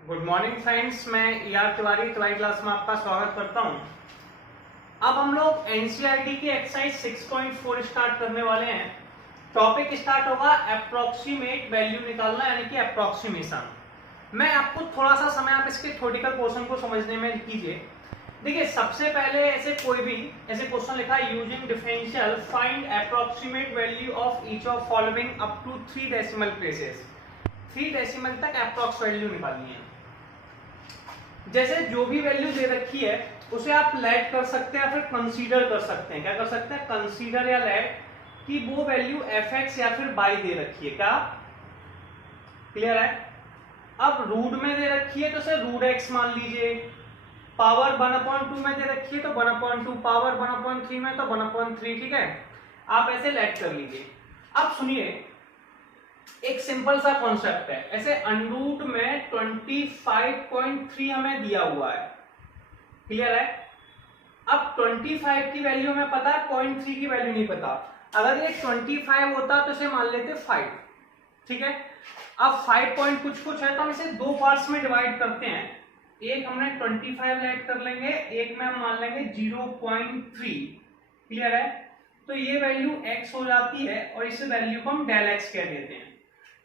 Good morning friends, मैं Tiwari class में आपका स्वागत करता हूं। अब हम लोग एनसीईआरटी की एक्सरसाइज 6.4 स्टार्ट करने वाले हैं। टॉपिक स्टार्ट होगा अप्रोक्सीमेट वैल्यू निकालना, यानी कि अप्रोक्सीमेशन। मैं आपको थोड़ा सा समय आप इसके थ्योरेटिकल पोर्शन को समझने में कीजिए। देखिए, सबसे पहले ऐसे कोई भी ऐसे क्वेश्चन लिखा है, using differential find approximate value of each of following up to 3 decimal places. 3 decimal तक अप्रोक्स वैल्यू निकालनी है। जैसे जो भी वैल्यू दे रखी है उसे आप लेट कर सकते हैं या फिर कंसीडर कर सकते हैं। क्या कर सकते हैं? कंसीडर या लेट कि वो वैल्यू एफ एक्स या फिर बाई दे रखी है। क्या क्लियर है? अब रूट में दे रखी है तो उसे रूट एक्स मान लीजिए। पावर 1/2 में दे रखी है तो 1/2, पावर 1/3 में तो 1/3। ठीक है, आप ऐसे लेट कर लीजिए। अब सुनिए, एक सिंपल सा कॉन्सेप्ट है। ऐसे अंडरूट में 25.3 हमें दिया हुआ है। क्लियर है? अब 25 की वैल्यू हमें पता है, 0.3 की वैल्यू नहीं पता। अगर ये 25 होता तो इसे मान लेते 5। ठीक है, अब 5 पॉइंट कुछ कुछ है तो हम इसे दो पार्ट्स में डिवाइड करते हैं। एक हमने 25 ऐड कर लेंगे, एक में हम मान लेंगे 0.3। क्लियर है? तो ये वैल्यू x हो जाती है और इस वैल्यू को हम डेल x कह देते हैं।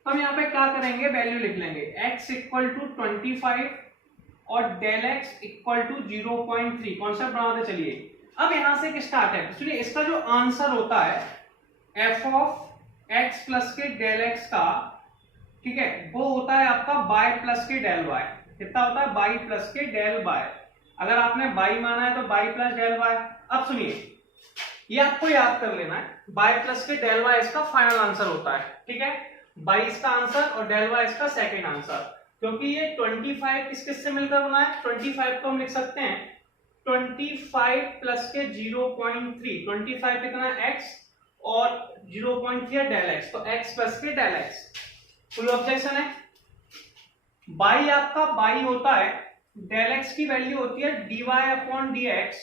हम यहाँ पे क्या करेंगे, वैल्यू लिख लेंगे x इक्वल टू 25 और del x equal to 0.3। Concept बनाते चलिए। अब यहाँ से स्टार्ट है, सुनिए, इसका जो आंसर होता है f ऑफ x प्लस के डेल x का, ठीक है, वो होता है आपका बाय प्लस के डेल y। कितना होता है? बाई प्लस के डेल y। अगर आपने बाई माना है तो बाई प्लस डेल y। अब सुनिए, ये आपको याद कर लेना है, बाई प्लस के डेल y इसका फाइनल आंसर होता है। ठीक है, बाई इसका आंसर और डेल y इसका सेकंड आंसर। क्योंकि ये 25 किस किस से मिलकर बना है, 25 को हम लिख सकते हैं 25 प्लस के 0.3। 25 कितना है? x और 0.3 है डेल x, तो x प्लस के डेल x। कोई ऑब्जेक्शन है? बाई आपका बाई होता है, डेल x की वैल्यू होती है dy अपॉन dx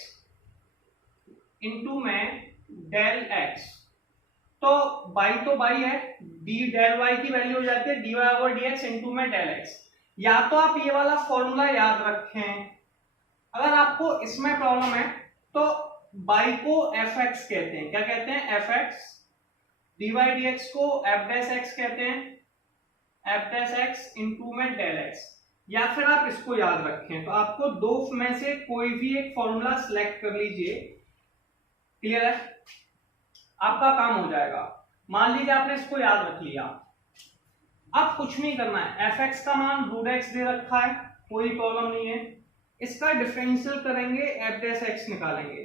इंटू में डेल x। तो बाई है, डी डेल y की वैल्यू हो जाती है dy ओवर dx इंटू में डेल x। या तो आप ये वाला फॉर्मूला याद रखें, अगर आपको इसमें प्रॉब्लम है तो बाई को fx कहते हैं। क्या कहते हैं? fx। dy dx को f डैश x कहते हैं, f डैश x इंटू में डेल x। या फिर आप इसको याद रखें, तो आपको दो में से कोई भी एक फॉर्मूला सिलेक्ट कर लीजिए। क्लियर है? आपका काम हो जाएगा। मान लीजिए आपने इसको याद रख लिया, अब कुछ नहीं करना है। fx का मान रूट x दे रखा है, कोई प्रॉब्लम नहीं है। इसका डिफरेंशियल करेंगे, f डैश x निकालेंगे।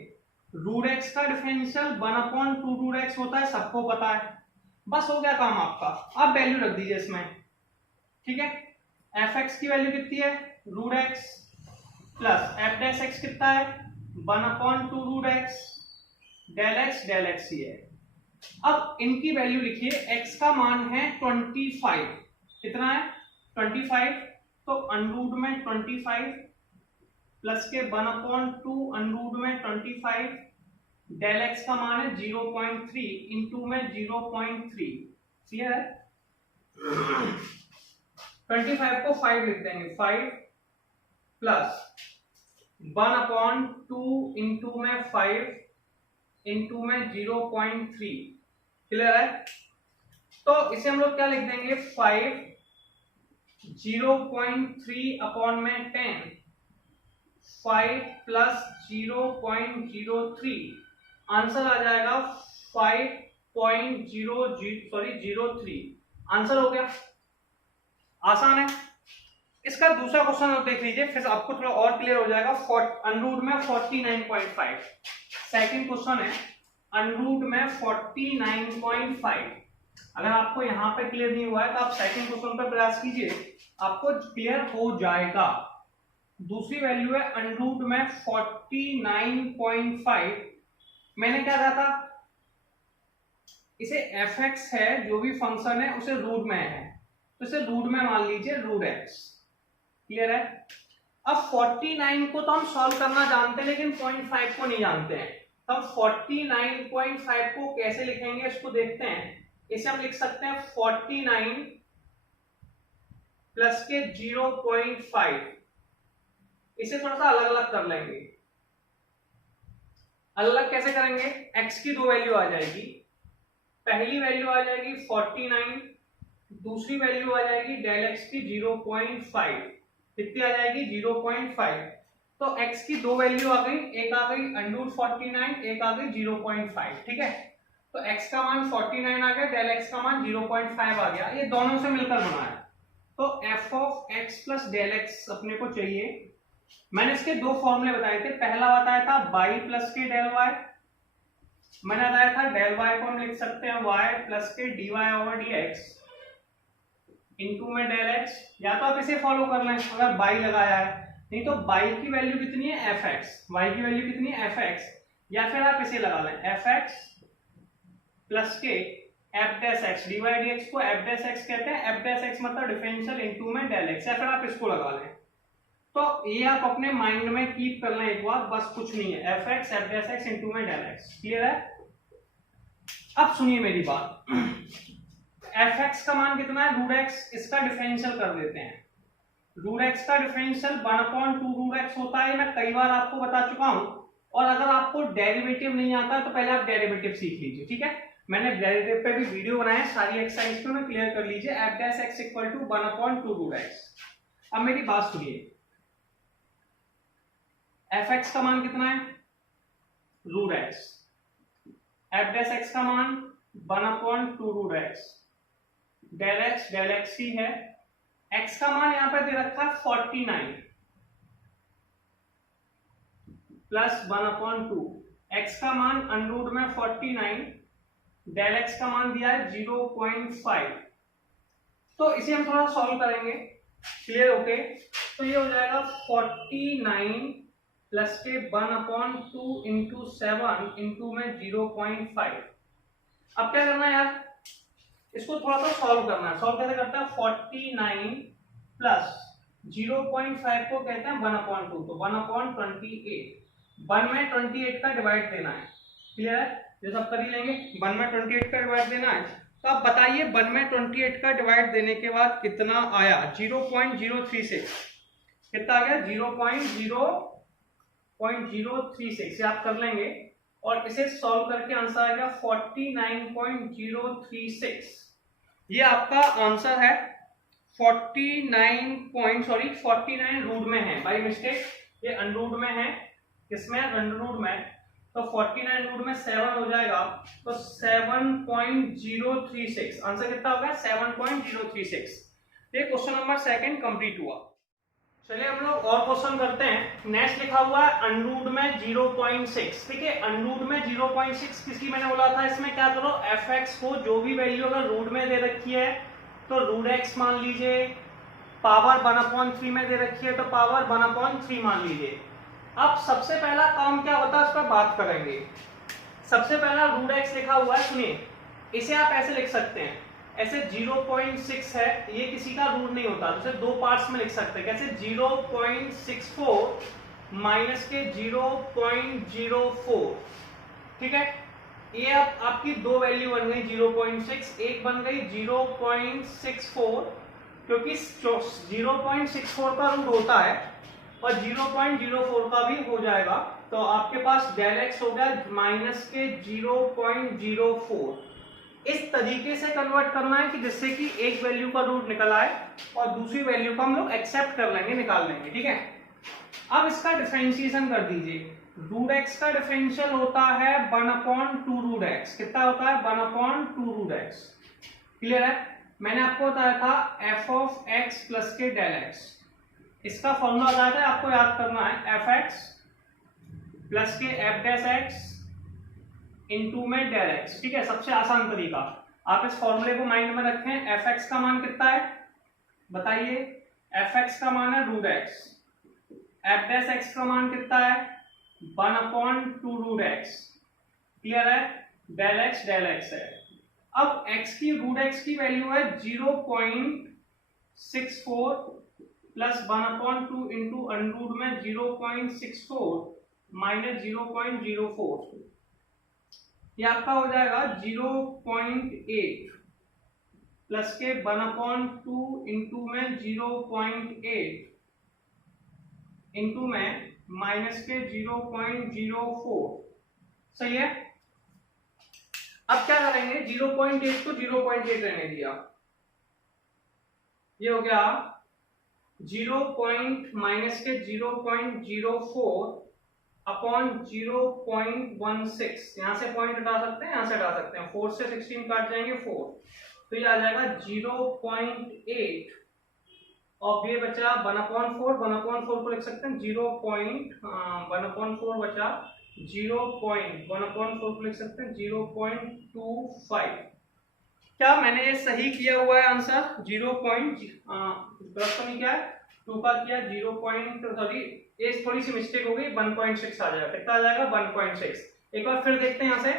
रूट x का डिफरेंशियल 1/2 रूट x होता है, सबको पता है। बस हो गया काम आपका। अब वैल्यू रख दीजिए इसमें। ठीक है, fx की वैल्यू कितनी है? Root x plus f dash x कितना है? 1/2 रूट x, डेल x ही है। अब इनकी वैल्यू लिखिए, x का मान है 25। कितना है? 25। तो अंडरूट में 25 प्लस के 1/2 अंडरूट में 25, डेल x का मान है 0.3 इंटू में 0.3। क्लियर है? 25 को 5 लिख देंगे, 5 प्लस 1/2 इंटू में 5 इंटू में 0.3। क्लियर है? तो इसे हम लोग क्या लिख देंगे, 5 0.3 अपॉन में 10, 5 प्लस 0.03। आंसर आ जाएगा 5.03। आंसर हो गया। आसान है। इसका दूसरा क्वेश्चन आप देख लीजिए, फिर आपको थोड़ा और क्लियर हो जाएगा। अंडरूट में 49.5 सेकंड क्वेश्चन है, अंडरूट में 49.5। अगर आपको यहां पे क्लियर नहीं हुआ है तो आप सेकंड क्वेश्चन पर प्रयास कीजिए, आपको क्लियर हो जाएगा। दूसरी वैल्यू है अंडरूट में 49.5। मैंने क्या कहा था, इसे fx है, जो भी फंक्शन है उसे रूट में है, तो इसे रूट में मान लीजिए रूट x। क्लियर है? अब 49 को तो हम सॉल्व करना जानते हैं, लेकिन 0.5 को नहीं जानते हैं। तो हम 49.5 को कैसे लिखेंगे इसको देखते हैं। इसे हम लिख सकते हैं 49 प्लस के 0.5, इसे थोड़ा सा अलग अलग कर लेंगे। अलग अलग कैसे करेंगे? x की दो वैल्यू आ जाएगी, पहली वैल्यू आ जाएगी 49, दूसरी वैल्यू आ जाएगी डेल x की 0.5, कितनी आ जाएगी 0.5। तो x की दो वैल्यू आ गई, एक आ गई अंडर 49, एक आ गई 0.5, ठीक है। तो x का मान 49 आ गया, डेल x का मान 0.5 आ गया, ये दोनों से मिलकर बना है। तो f of x plus del x अपने को चाहिए। मैंने इसके दो फॉर्मूले बताए थे, पहला बताया था y प्लस के डेल y, मैंने बताया था डेल y को हम लिख सकते हैं y प्लस के dy ओवर dx इनटू में डेल x, या तो आप इसे फॉलो कर लें अगर y लगाया है, नहीं तो y की वैल्यू कितनी है fx, y की वैल्यू कितनी है fx, या फिर आप इसे लगा लें fx प्लस के f dash x, dy dx को f डैश x कहते हैं, f डैश x मतलब डिफरेंशियल इनटू में डेल x, या फिर आप इसको लगा लें। तो ये आप अपने माइंड में कीप कर लें एक बार, बस कुछ नहीं है, fx f dash x into में डेल x, क्लियर है। अब सुनिए मेरी बात, fx का मान कितना है रूट x, इसका डिफरेंशियल कर देते हैं। रूट x का डिफरेंशियल 1/2 रूट x होता है, मैं कई बार आपको बता चुका हूं, और अगर आपको डेरिवेटिव नहीं आता तो पहले आप डेरिवेटिव सीख लीजिए, ठीक है। मैंने डेरिवेटिव पे भी वीडियो बनाया है, सारी एक्सरसाइज को क्लियर कर लीजिए। f dash x equal to 1/2 root x। अब मेरी बात सुनिए, fx का मान कितना है root x, f dash x का मान 1/2 रूट x, डेल x ही है, x का मान यहां पर दे रखा है 49 प्लस 1/2, x का मान अंडर में 49, डेल x का मान दिया है 0.5। तो इसे हम थोड़ा सॉल्व करेंगे, क्लियर ओके। तो ये हो जाएगा 49 प्लस के 1/2 इंटू 7 इंटू में 0.5। अब क्या करना है यार, इसको थोड़ा सा सॉल्व करना है। सॉल्व कैसे करते हैं, 49 प्लस 0.5 को कहते हैं 1/2, तो 1/28, 1 में 28 का डिवाइड देना है, क्लियर है, ये सब कर ही लेंगे। 1 में 28 का डिवाइड देना है, तो आप बताइए 1 में 28 का डिवाइड देने के बाद कितना आया, 0.036, कितना आ गया 0.036, आप कर लेंगे और इसे सॉल्व करके आंसर आएगा 49.036। ये आपका आंसर है। 49 रूट में है, बाय मिस्टेक ये अनरूट में है, किसमें अनरूट में, तो 49 रूट में 7 हो जाएगा, तो 7.036 आंसर कितना होगा 7.036। ये क्वेश्चन नंबर 2 कंप्लीट हुआ। चलिए हम लोग और क्वेश्चन करते हैं। नेक्स्ट लिखा हुआ है अनरूट में 0.6, ठीक है। अनरूट में 0.6 किसकी मैंने बोला था, इसमें क्या करो fx को जो भी वैल्यू अगर रूट में दे रखी है तो रूट x मान लीजिए, पावर 1/3 में दे रखी है तो पावर 1/3 मान लीजिए। अब सबसे पहला काम क्या होता है उस पर बात करेंगे। सबसे पहला रूट x लिखा हुआ है, सुनिए इसे आप ऐसे लिख सकते हैं, ऐसे 0.6 है, ये किसी का रूट नहीं होता, तो दो पार्ट्स में लिख सकते हैं, कैसे 0.64 माइनस के 0.04, ठीक है। ये अब आपकी दो वैल्यू बन गई 0.6, एक बन गई 0.64, क्योंकि 0.64 का रूट होता है और 0.04 का भी हो जाएगा, तो आपके पास डेल एक्स हो गया माइनस के 0.04। इस तरीके से कन्वर्ट करना है कि जिससे कि एक वैल्यू का रूट निकल आए और दूसरी वैल्यू को हम लोग एक्सेप्ट कर लेंगे, निकाल लेंगे, ठीक है। अब इसका डिफरेंशिएशन कर दीजिए। रूट एक्स का डिफरेंशियल होता है 1/2 रूट एक्स, कितना होता है 1/2 रूट एक्स, क्लियर है। मैंने आपको बताया था f ऑफ x प्लस के डेल x, इसका फॉर्मूला बताया था, आपको याद करना है fx प्लस के f डैश x इनटू में डेल x, ठीक है। सबसे आसान तरीका, आप इस फॉर्मूले को माइंड में रखें। fx का मान कितना है बताइए, fx का मान है root x, f dash x का मान कितना है 1/2 रूट x, क्लियर है, डेल x है। अब x की रूट x की वैल्यू है 0.64 प्लस 1/2 इंटू अंडरूट में 0.64 माइनस 0.04, ये आपका हो जाएगा 0.8, प्लस के 1/2 इंटू में 0.8 इंटू में माइनस के 0.04। सही है। अब क्या करेंगे, 0.8 को 0.8 रहने दिया, ये हो गया 0. माइनस के 0.04 अपॉन 0.16। यहां से पॉइंट हटा सकते हैं, यहां से हटा सकते हैं, 4 से 16 काट जाएंगे 4, तो ये आ जाएगा 0.8 और ये बचा 1/4। 1/4 को लिख सकते हैं 1/4 बचा 1/4 को लिख सकते हैं 0.25। क्या मैंने ये सही किया हुआ है आंसर? 0. गलत तो नहीं किया है, 2 का किया 0. सॉरी, ये थोड़ी सी मिस्टेक हो गई, 1.6 आ जाएगा। कितना आ जाएगा? 1.6। एक बार फिर देखते हैं, यहाँ से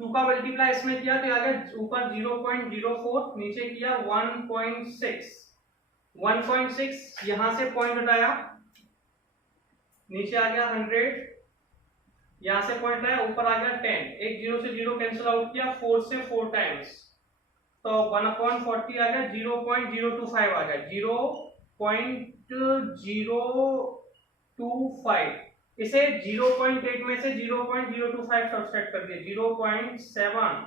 2 का मल्टीप्लाई इसमें किया तो आ गया ऊपर 0.04, नीचे किया 1.6। 1.6 यहां से पॉइंट हटाया, नीचे आ गया 100, यहां से पॉइंट हटाया, ऊपर आ गया 10। एक 0 से 0 कैंसिल आउट किया, 4 से 4 टाइम्स, तो 1/40 आ गया, 0.025 आ गया, 0.025। इसे 0.8 में से 0.025 सब्सट्रैक्ट कर दिए, 0.7।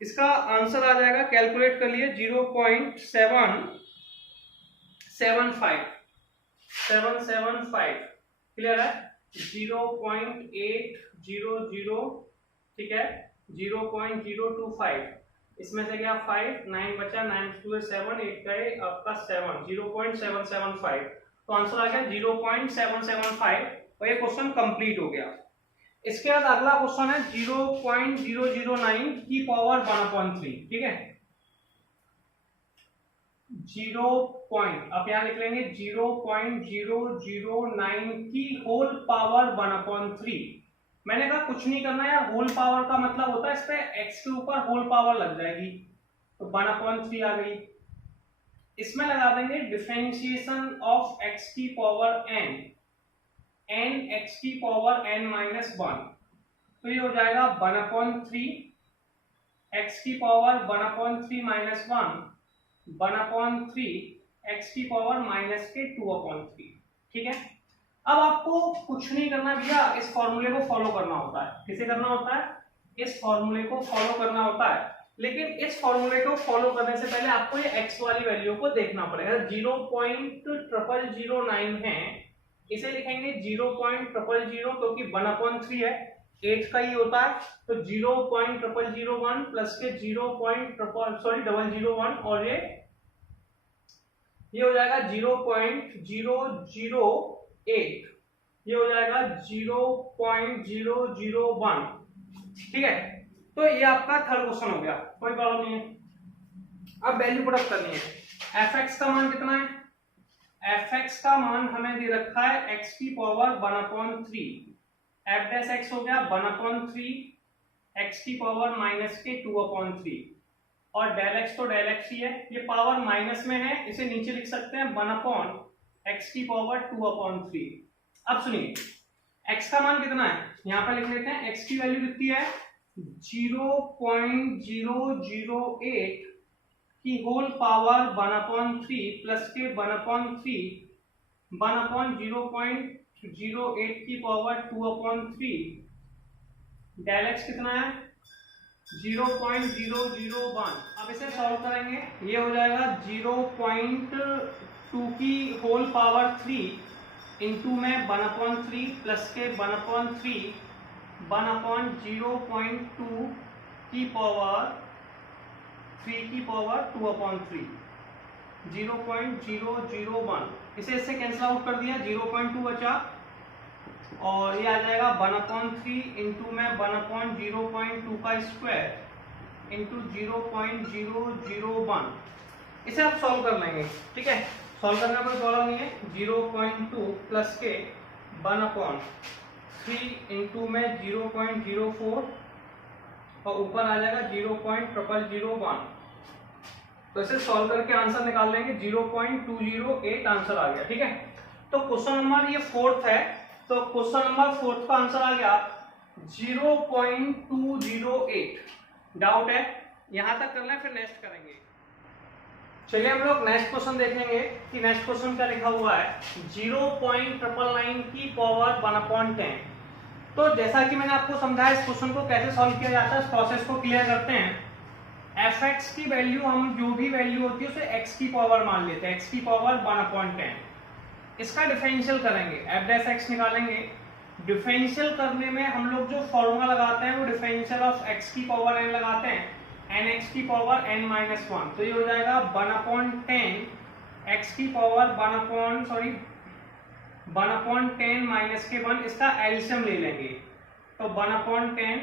इसका आंसर आ जाएगा, कैलकुलेट कर लिए, 0.775। क्लियर है? 0.800, ठीक है, 0.025, इसमें से गया 5, 9 बचा, 9 2 7, 8 गए, आपका 7, 0.775। तो आंसर आ गया 0.775 और ये क्वेश्चन कंप्लीट हो गया। इसके बाद अगला क्वेश्चन है 0.009 की पावर 1/3। ठीक है, 0. अब यहां लिख लेंगे 0.009 की होल पावर 1/3। मैंने कहा कुछ नहीं करना है, होल पावर का मतलब होता है इस पे x के ऊपर होल पावर लग जाएगी, तो 1/3 आ गई। इसमें लगा देंगे डिफरेंशिएशन ऑफ x की पावर n x की पावर n - 1, तो ये हो जाएगा 1/3 x की पावर 1/3 - 1/3 x की पावर -2/3। ठीक है, अब आपको कुछ नहीं करना भैया, इस फॉर्मूले को फॉलो करना होता है। किसे करना होता है? इस फॉर्मूले को फॉलो करना होता है। लेकिन इस फॉर्मूले को फॉलो करने से पहले आपको ये x वाली वैल्यू को देखना पड़ेगा। 0.0009 है, इसे लिखेंगे 0.000 क्योंकि 1/3 है, 8 का ही होता है, तो 0.001 प्लस के 0.001 और ये हो जाएगा 0.008, ये हो जाएगा 0.001। ठीक है, तो ये आपका थर्ड क्वेश्चन हो गया, कोई प्रॉब्लम नहीं है। अब वैल्यू पुट करनी है। fx का मान कितना है? fx का मान हमें दे रखा है x की पावर 1/3, f डैश x हो गया 1/3 x की पावर -2/3 और डेल x तो डेल x ही है, ये पावर माइनस में है, इसे नीचे लिख सकते हैं 1/x की पावर 2/3। अब सुनिए, x का मान कितना है, यहां पर लिख लेते हैं। x की वैल्यू कितनी है? 0.008 की होल पावर 1/3 प्लस के 1/3 1/0.08 की पावर 2/3, डेल x कितना है? 0.001। अब इसे सॉल्व करेंगे, ये हो जाएगा 0.2 की होल पावर 3 इंटू में 1/3 प्लस के 1/3 1/0.2 की पावर 3 की पावर 2/3, 0.001। इसे इससे कैंसिल आउट कर दिया, 0.2 बचा और ये आ जाएगा 1/3 इंटू में 1/0.2 का स्क्वायर इंटू 0.001। इसे आप सॉल्व कर लेंगे। ठीक है, सॉल्व करना कोई प्रॉब्लम नहीं है। 0.2 प्लस के 1/3 इंटू में 0.04 और ऊपर आ जाएगा 0.001। तो इसे सॉल्व करके आंसर निकाल लेंगे, 0.208 आंसर आ गया। ठीक है, तो क्वेश्चन नंबर ये 4th है, तो क्वेश्चन नंबर 4th का आंसर आ गया 0.208। डाउट है? यहां तक करना है, फिर नेक्स्ट करेंगे। चलिए हम लोग नेक्स्ट क्वेश्चन देखेंगे कि नेक्स्ट क्वेश्चन क्या लिखा हुआ है, 0.999 की पावर 1/10। तो जैसा कि मैंने आपको समझाया इस क्वेश्चन को कैसे सॉल्व किया जाता है, इस प्रोसेस को क्लियर करते हैं। एफ एक्स की वैल्यू, हम जो भी वैल्यू होती है उसे एक्स की पावर मान लेते हैं, एक्स की पावर 1/10। इसका डिफरेंशियल करेंगे, एफ डैश एक्स निकालेंगे। डिफरेंशियल करने में हम लोग जो फॉर्मूला लगाते हैं वो डिफरेंशियल ऑफ एक्स की पावर n लगाते हैं, एन एक्स की पावर n-1। तो ये हो जाएगा 1/10 एक्स की पावर 1/10 माइनस के 1। इसका एलसीएम ले लेंगे तो 1/10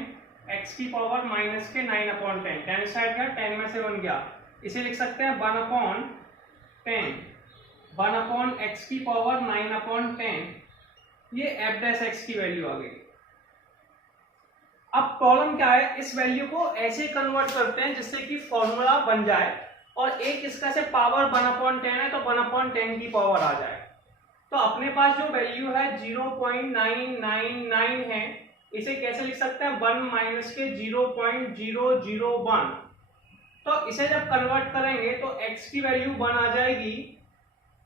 एक्स की पावर माइनस के 9/10। 10 साइड गया, 10 में से 1 गया, इसे लिख सकते हैं 1/x की पावर 9/10। ये एफ डैश एक्स की वैल्यू आ गई। अब प्रॉब्लम क्या है, इस वैल्यू को ऐसे कन्वर्ट करते हैं जिससे कि फॉर्मूला बन जाए और एक इसका से पावर 1/10 है तो 1/10 की पावर आ जाए। तो अपने पास जो वैल्यू है 0.999 है, इसे कैसे लिख सकते हैं, 1 माइनस के 0.001। तो इसे जब कन्वर्ट करेंगे तो x की वैल्यू 1 आ जाएगी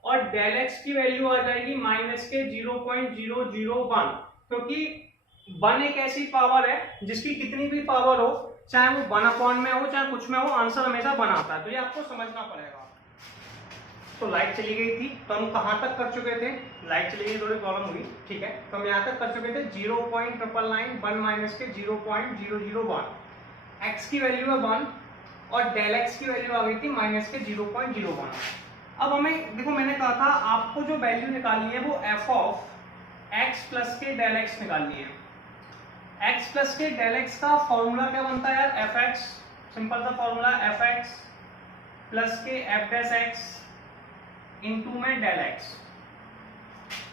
और डेल एक्स की वैल्यू आ जाएगी माइनस के 0.001, क्योंकि 1 एक ऐसी पावर है जिसकी कितनी भी पावर हो, चाहे वो 1/10 में हो चाहे कुछ में हो, आंसर हमेशा 1 आता है। तो ये आपको समझना पड़ेगा। तो लाइट चली गई थी, तो हम कहां तक कर चुके थे, लाइट चली गई, थोड़ी प्रॉब्लम हुई, ठीक है। तो हम यहां तक कर चुके थे 0.999 1 माइनस के 0.001। एक्स की वैल्यू है 1 और डेल एक्स की वैल्यू आ गई थी माइनस के 0.01। अब हमें देखो, मैंने कहा था आपको जो वैल्यू निकालनी है वो एफ ऑफ एक्स प्लस के डेल एक्स निकालनी है। एक्स प्लस के डेल एक्स का फॉर्मूला क्या बनता है यार, एफ एक्स, सिंपल सा फॉर्मूला, एफ एक्स प्लस के एफ डैश एक्स इंटू में डेल एक्स।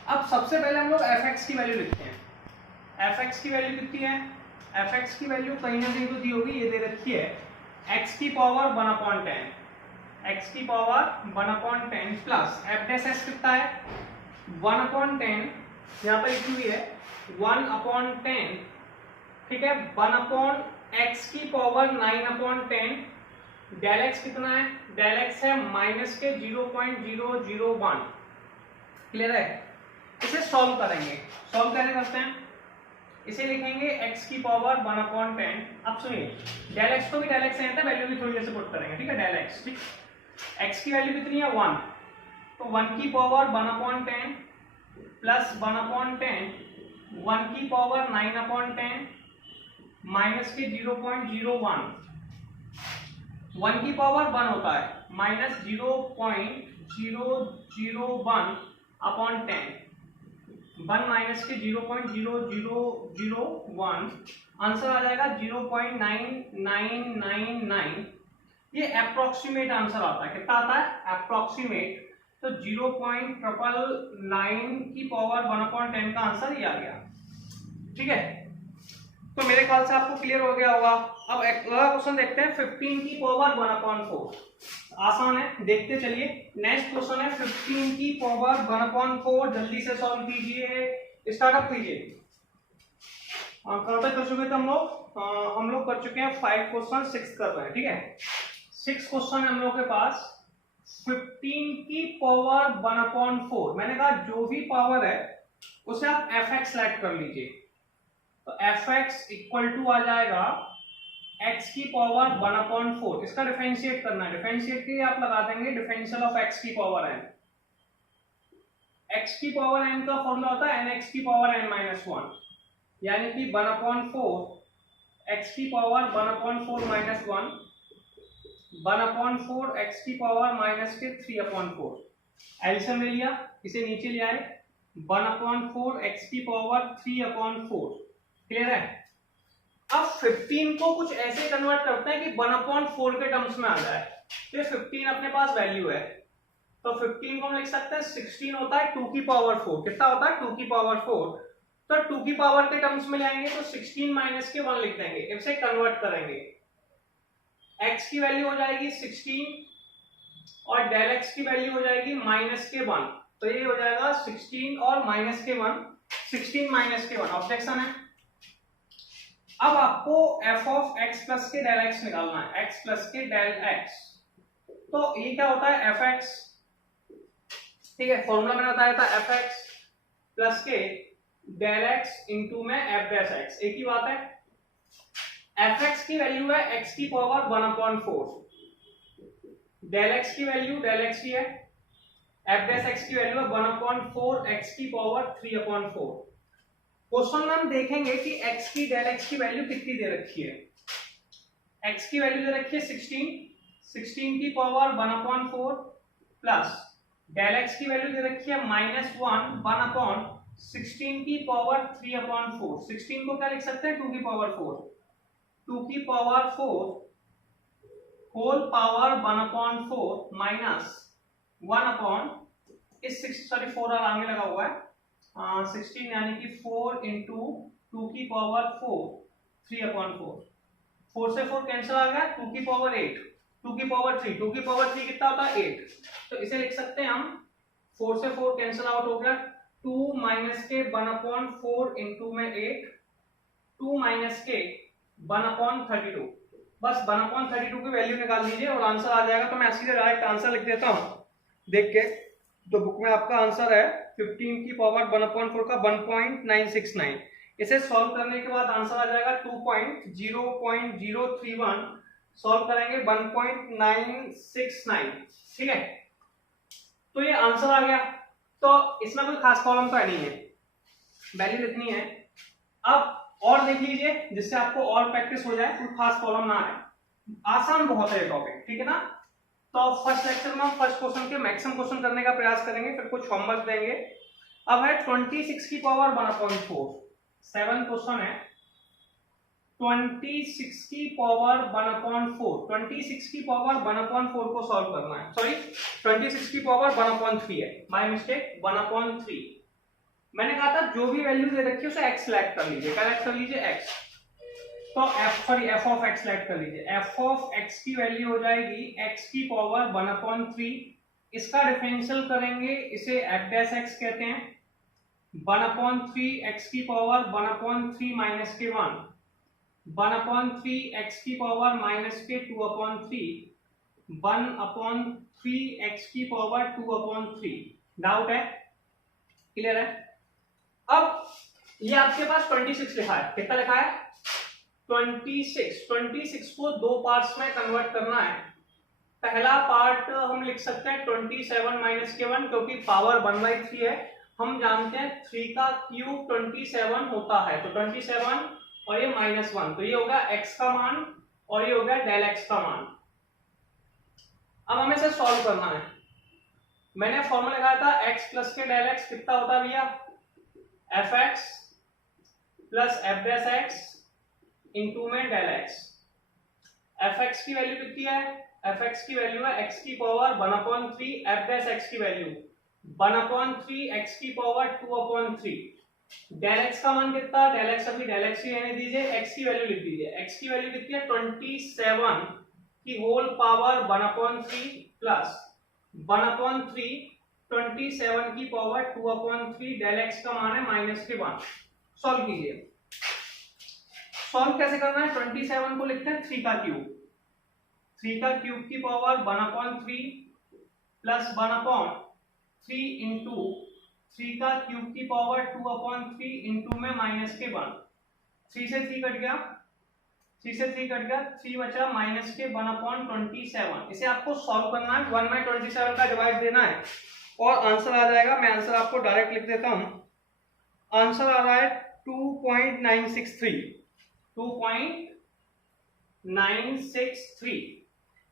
अब सबसे पहले हम लोग एफ एक्स की वैल्यू लिखते हैं। एफ एक्स की वैल्यू कितनी है, एफ एक्स की वैल्यू कहीं ना कहीं तो दी होगी, ये दे रखी है, एक्स की पावर 1/10, एक्स की power 1/10 plus F dash x कितना है 1/10, यहाँ पर लिखी हुई है 1/10, ठीक है। 1/x की पावर 9/10, डेल एक्स कितना है, डेल एक्स है माइनस के 0.001। क्लियर है। इसे सॉल्व करेंगे, सॉल्व कैसे करते हैं, इसे लिखेंगे x की पावर 1/10। अब सुनिए, डेल एक्स को भी डेल एक्स है, वैल्यू भी थोड़ी देर से पुट करेंगे, ठीक है। डेल एक्स, ठीक, x की वैल्यू कितनी है 1, तो 1 की पावर 1/10 प्लस 1/10, 1 की पावर 9/10 माइनस के 0.01। 1 की पावर 1 होता है माइनस 0.001/10, 1 माइनस के 0.0001, आंसर आ जाएगा 0.9999। ये अप्रोक्सीमेट आंसर आता है, कितना आता है, अप्रोक्सीमेट। तो 0.999 की पावर 1/10 का आंसर ये आ गया, ठीक है। तो मेरे ख्याल से आपको क्लियर हो गया होगा। अब अगला क्वेश्चन देखते हैं, 15 की पावर 1/4। आसान है, देखते चलिए। नेक्स्ट क्वेश्चन है 15 की पावर 1/4, जल्दी से सॉल्व कीजिए, स्टार्टअप कीजिए। कहां तक कर चुके थे हम लोग कर चुके हैं 5 क्वेश्चन, 6 कर रहे हैं, ठीक है। 6 क्वेश्चन है हम लोग के पास। 15 की पावर 1/4, मैंने कहा जो भी पावर है उसे आप एफ एक्स सेलेक्ट कर लीजिए। तो एफ एक्स इक्वल टू आ जाएगा x की पावर 1/4। इसका डिफरेंशिएट करना है, डिफरेंशिएट के लिए आप लगा देंगे डिफरेंशियल ऑफ x की पावर n। x की पावर n का फॉर्मूला होता है nx की पावर n-1, यानी कि 1/4 x की पावर 1/4 माइनस 1, 1/4 x की पावर माइनस के 3/4। एलसीएम ले लिया, इसे नीचे ले आए, 1/4 x की पावर 3/4। क्लियर है। अब 15 को कुछ ऐसे कन्वर्ट करते हैं कि 1/4 के टर्म्स में आ जाए। तो 15 अपने पास वैल्यू है, तो 15 को हम लिख सकते हैं 16 होता है 2 की पावर 4। कितना होता है 2 की पावर 4। तो 2 की पावर के टर्म्स में ले आएंगे तो 16 माइनस के 1 लिख देंगे, इसे कन्वर्ट करेंगे। x की वैल्यू हो जाएगी 16 और डेल x की वैल्यू हो जाएगी माइनस के 1। तो ये हो जाएगा 16 और माइनस के 1, 16 माइनस के 1। ऑब्जेक्शन है। अब आपको f ऑफ x प्लस के डेल x निकालना है, x प्लस के डेल x। तो ये क्या होता है एफ एक्स, ठीक है, फॉर्मूला मैंने बताया था एफ एक्स प्लस के डेल एक्स इंटू में एफ डैश एक्स, एक ही बात है। एफ एक्स की वैल्यू है एक्स की पावर 1/4, डेल एक्स की वैल्यू डेल एक्स की है, एफ डैश एक्स की वैल्यू है 1/4 एक्स की पावर 3/4। क्वेश्चन में हम देखेंगे कि x की डेल x की वैल्यू कितनी दे रखी है। x की वैल्यू दे रखी है 16 की पावर 1/4 प्लस डेल x की वैल्यू दे रखी है -1/16 की पावर 3/4। 16 को क्या लिख सकते हैं 2 की पावर 4, 2 की पावर 4 होल पावर 1/4 माइनस 1 इस 4 आगे लगा हुआ है 16 यानी कि 4 इंटू 2 की पावर 4 3/4, 4 से 4 कैंसिल आ गया, 2 की पावर 8, 2 की पावर 3, 2 की पावर 3 कितना होता है 8, तो इसे लिख सकते हैं हम 4 से 4 कैंसिल आउट हो गया, 2 माइनस के 1/4 इंटू में 8, 2 माइनस के 1/32, बस 1/32 की वैल्यू निकाल लीजिए और आंसर आ जाएगा। तो मैं सीधे डायरेक्ट आंसर लिख देता हूं देख के, तो बुक में आपका आंसर है 15 की पावर 1/4 का 1.969। इसे सॉल्व करने के बाद आंसर आ जाएगा 2.0.031, सॉल्व करेंगे 1.969, ठीक है। तो ये आंसर आ गया, तो इसमें कोई खास प्रॉब्लम तो नहीं है, वैल्यू इतनी है। अब और देख लीजिए जिससे आपको और प्रैक्टिस हो जाए, कोई खास प्रॉब्लम ना आए, आसान बहुत है ये टॉपिक, ठीक है ना। तो फर्स्ट लेक्चर में हम फर्स्ट क्वेश्चन के मैक्सिमम क्वेश्चन करने का प्रयास करेंगे, फिर कुछ होमवर्क देंगे। अब है 26 की पावर 1/4, 7 क्वेश्चन है, 26 की पावर 1/4, 26 की पावर 1/4 को सॉल्व करना है, सॉरी 26 की पावर 1/3 है, बाय मिस्टेक 1/3। मैंने कहा था जो भी वैल्यू दे रखी है उसे x सेलेक्ट कर लीजिए, क्या सेलेक्ट कर लीजिए x, तो f ऑफ x सेलेक्ट कर लीजिए, f ऑफ x की वैल्यू हो जाएगी x की पावर 1/3, इसका डिफरेंशियल करेंगे, इसे f डैश x कहते हैं, 1/3 x की पावर 1/3 माइनस के 1, 1/3 x की पावर माइनस के 2/3, 1/3 x की पावर 2/3। डाउट है, क्लियर है। अब ये आपके पास 26 लिखा है, कितना लिखा है 26 को दो पार्ट्स में कन्वर्ट करना है। पहला पार्ट हम लिख सकते हैं 27 माइनस के 1, क्योंकि पावर 1/3 है, हम जानते हैं 3 का क्यूब 27 होता है, तो 27 और ये -1, तो ये होगा x का मान और ये होगा डेल x का मान। अब हमें इसे सॉल्व करना है। मैंने फॉर्मूला लगाया था x प्लस के डेल x कितना होता है भैया, F x plus F dash x into में डेल एक्स। एफ एक्स की वैल्यू कितनी है, एफ एक्स की वैल्यू है एक्स की पावर 1/3, एफ डैश एक्स की वैल्यू 1/3 एक्स की पावर 2/3। डेल एक्स का मान कितना, डेल एक्स अभी डेल एक्स ही रहने दीजिए, एक्स की वैल्यू लिख दीजिए, एक्स की वैल्यू कितनी है 27 की होल पावर 1/3 प्लस 1/3 27 की पावर 2/3, डेल एक्स का मान है -1। सॉल्व कीजिए, सॉल्व कैसे करना है, 27 को लिखते हैं 3 का क्यूब, 3 का क्यूब की पावर 1/3 प्लस 1/3 इंटू 3 का क्यूब की पावर 2/3 इंटू में -1। 3 से 3 कट गया, 3 से 3 कट गया, 3 बचा -1/27। इसे आपको सॉल्व करना है, 1/27 का डिवाइड देना है और आंसर आ जाएगा। मैं आंसर आपको डायरेक्ट लिख देता हूं, आंसर आ रहा है 2.963, 2.963।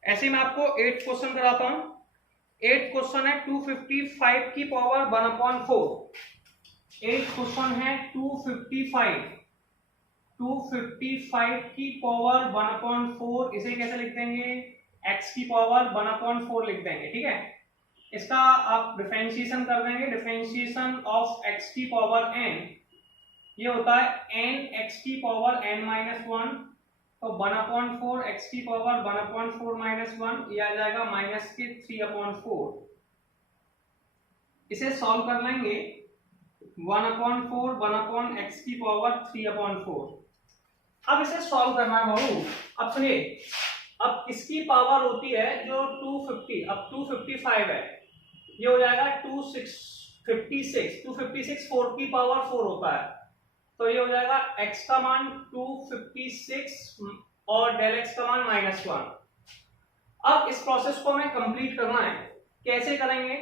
ऐसे मैं आपको 8 क्वेश्चन कराता हूं। 8 क्वेश्चन है 255 की पावर 1/4, 8 क्वेश्चन है 255 की पावर 1/4, इसे कैसे लिख देंगे, x की पावर 1/4 लिख देंगे, ठीक है। इसका आप डिफरेंशिएशन कर देंगे, डिफरेंशिएशन ऑफ x की पावर n, ये होता है n x की पावर n-1, तो 1/4 x की पावर 1/4 -1, ये आ जाएगा -3/4। इसे सॉल्व कर लेंगे, 1/4 1/x की पावर 3/4। अब इसे सॉल्व करना है बाबू। अब सुनिए, अब किसकी पावर होती है जो 250, अब 255 है, ये हो जाएगा 256, 4 की पावर 4 होता है, तो ये हो जाएगा x का मान 256 और डेल x का मान -1। अब इस प्रोसेस को हमें कंप्लीट करना है, कैसे करेंगे?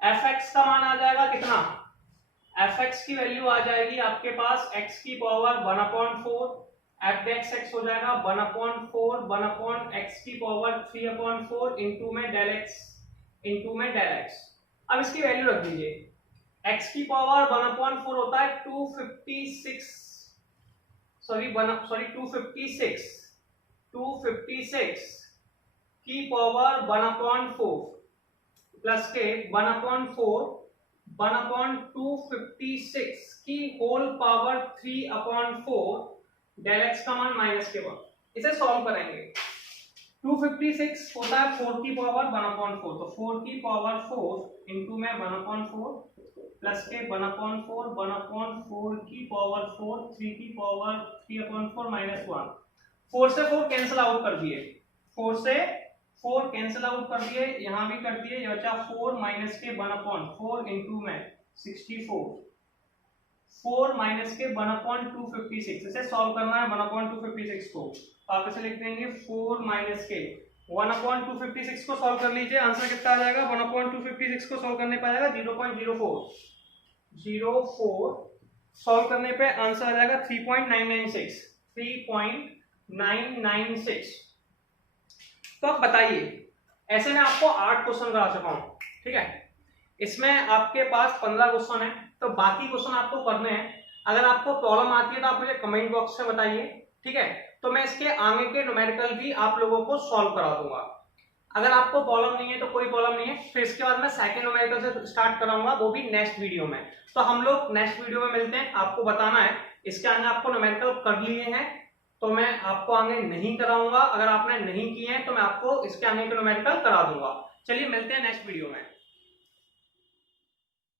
fx का मान आ जाएगा कितना, fx की वैल्यू आ जाएगी आपके पास x की पावर 1/4, f डेक्स x हो जाएगा 1/4 1/x की पावर 3/4 इंटू में डेल x। अब इसकी वैल्यू रख दीजिए, x की पावर 1/4 होता है 256 की पावर 1/4 प्लस के 1/256 की होल पावर 3/4 डेल x का मान -1। इसे सॉल्व करेंगे, 256 होता है 4 की पावर 1/4, तो 4 की पावर 4 इंटू में 1/4 प्लस के 1/4 की पावर 4 3 की पावर 3/4 -1। 4 से 4 कैंसिल आउट कर दिए, 4 से 4 कैंसिल आउट कर दिए, यहां भी कर दिए, ये बचा 4 माइनस के 1/4 इंटू में 64, 4 माइनस के 1/256। इसे सॉल्व करना है 1/256 को, आप इसे लिख देंगे 4 माइनस के 1/256 को सॉल्व कर लीजिए, आंसर कितना आ जाएगा? 1/256 को सॉल्व करने पे आएगा 0.04 सॉल्व करने पे आंसर आ जाएगा 3.996। तो आप बताइए, ऐसे में आपको 8 क्वेश्चन करा चुका हूं, ठीक है, इसमें आपके पास 15 क्वेश्चन है, तो बाकी क्वेश्चन आपको करने हैं। अगर आपको प्रॉब्लम आती है तो आप मुझे कमेंट बॉक्स में बताइए, ठीक है, तो मैं इसके आगे के न्यूमेरिकल भी आप लोगों को सॉल्व करा दूंगा। अगर आपको प्रॉब्लम नहीं है तो कोई प्रॉब्लम नहीं है, फिर इसके बाद मैं सेकंड न्यूमेरिकल से स्टार्ट कराऊंगा, वो भी नेक्स्ट वीडियो में। तो हम लोग नेक्स्ट वीडियो में मिलते हैं, आपको बताना है इसके आगे आपको न्यूमेरिकल कर लिए हैं तो मैं आपको आगे नहीं कराऊंगा, अगर आपने नहीं किए हैं तो मैं आपको इसके आगे के न्यूमेरिकल करा दूंगा। चलिए मिलते हैं नेक्स्ट वीडियो में।